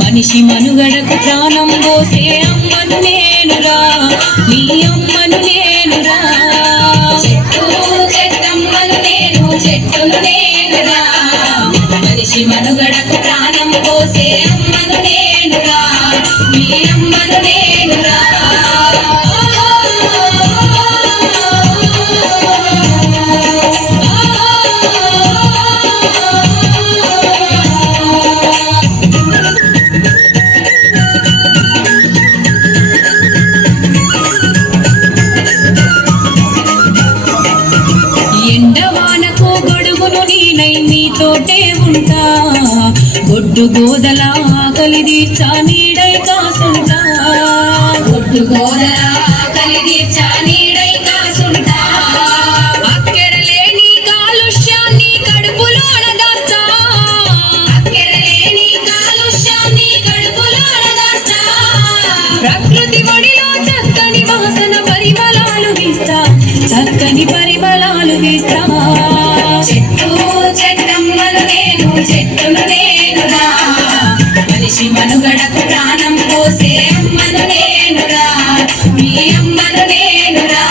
మనిషి మనుగడకు ప్రాణం పోసే అమ్మను నేనురా. నీ అమ్మను నేను మనిషి మనుగడకు ప్రాణం పోసే అమ్మను నేనురా. అమ్మను నేనురా. ఎండవానకు గొడుగును నేనైంది తోటే ఉంటా గొడ్డు గోదల ఆకలి తీర్చా నీడై కాసుంటా. గొడ్డు గోదల చెట్టును నేనురా మనిషి మనుగడకు ప్రాణం పోసే అమ్మను నేనురా. మీ అమ్మను నేనురా.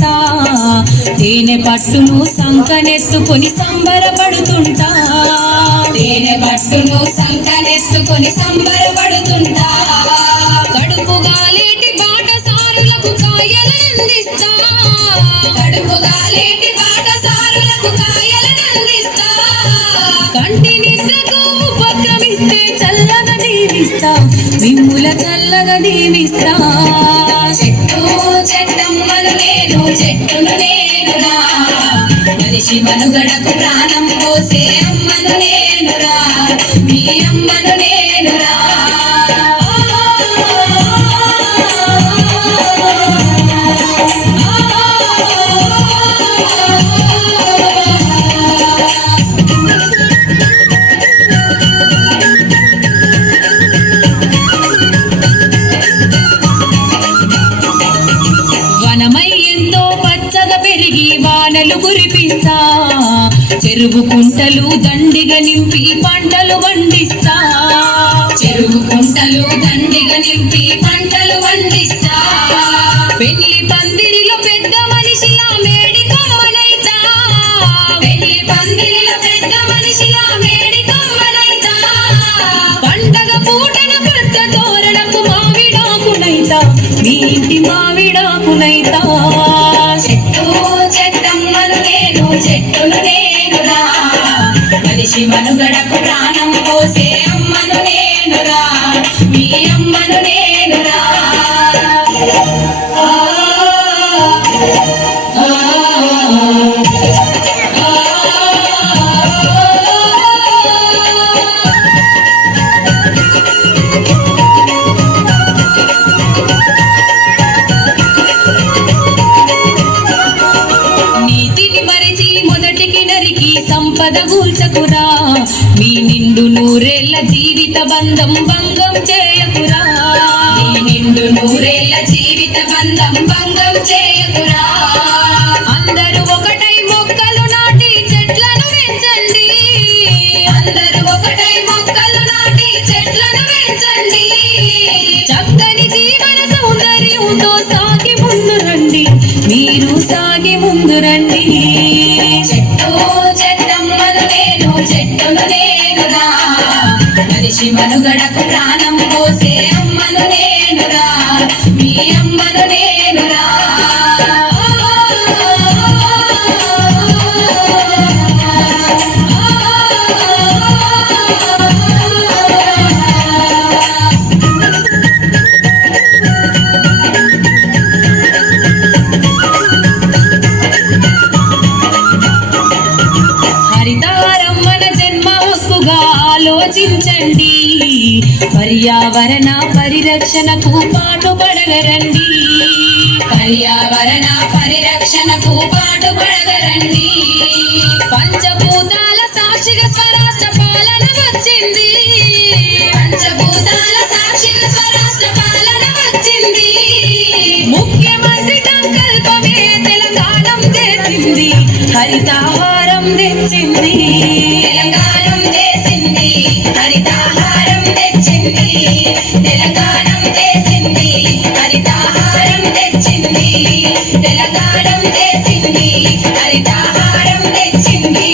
పేస్తా తేనె పట్టును సంకనెత్తుకొని సంబరపడుతుంటా. తేనె పట్టును సంకనెత్తుకొని సంబరపడుతుంటా. కడుపు గాలేటి బాట సారులకు కాయలు అందిస్తా. కడుపు గాలేటి బాట సారులకు కాయలు అందిస్తా. కంటి నిద్రకు ఉపక్రమిస్తే చల్లగా దీవిస్తా మిమ్ముల చల్లగా దీవిస్తా నేను చెట్టును మనిషి మనుగడకు ప్రాణం నీళ్ళు కురిపిస్తా చెరువు కుంటలు దండిగా నింపి పంటలు వండిస్తా చెరువు కుంటలు దండిగా నింపి పంటలు వండిస్తా పెళ్ళి పందిరిలో పెద్ద మనిషిలా మేడి కొమ్మనైతా పెళ్ళి పందిరిలో పెద్ద మనిషిలా మేడి కొమ్మనైతా పండగ పూటన పచ్చ తోరణకు మావిడాకునైతా మీ ఇంటి మా చెట్టును నేనురా మనిషి మనుగడకు ప్రాణం పోసే అమ్మను నేనురా. మీ అమ్మను నేనురా. సంపద మీ నిండు నూరేళ్ళ జీవిత బంధం భంగం చేయకురా. మీ నిండు నూరేళ్ళ జీవిత బంధం భంగం చేయకురా. అందరూ ఒకటై మొక్కలు నాటి చెట్లను పెంచండి. అందరూ ఒకటై మొక్కలు నాటి చెట్లను పెంచండి. చక్కని జీవన సౌందర్యంతో మనుగడకు ప్రాణం పోసే అమ్మను నేనురా. మీ అమ్మను నేనురా. ఆలోచించండి. పర్యావరణ పరిరక్షణకు పాటుపడగరండి. పర్యావరణ పరిరక్షణకు పాటుపడగరండి. పంచభూతాల సాక్షిగా స్వరాష్ట్ర పాలన వచ్చింది. పంచభూతాల సాక్షిగా స్వరాష్ట్ర పాలన వచ్చింది. ముఖ్యమంత్రి సంకల్పమే తెలంగాణం చేసింది. హరితాహారం తెచ్చింది. తెలంగాణం చేసింది. హరితాహారం హరితాహారం తెచ్చింది